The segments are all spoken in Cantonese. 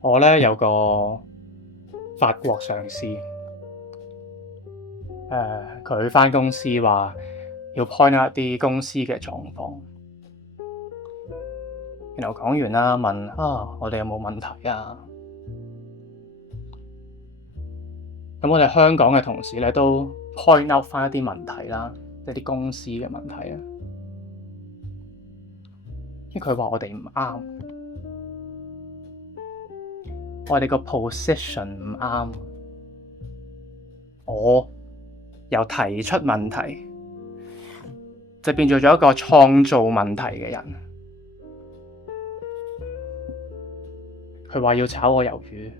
我咧有個法國上司，佢返公司話要 point out 一啲公司嘅狀況，然後講完啦，問我哋有冇問題啊？咁我哋香港嘅同事咧都 point out 返一啲問題啦，即係啲公司嘅問題啊，因為佢話我哋唔啱，我哋個 position 唔啱，我又提出問題，就變做咗一個創造問題嘅人。佢話要炒我魷魚，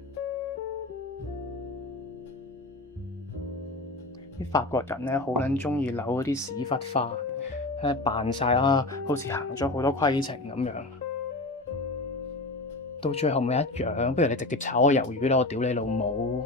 啲法國人咧好撚鍾意扭嗰啲屎忽花，扮晒好似行咗好多規程咁樣，到最後咪一樣。不如你直接炒我魷魚啦，我屌你老母！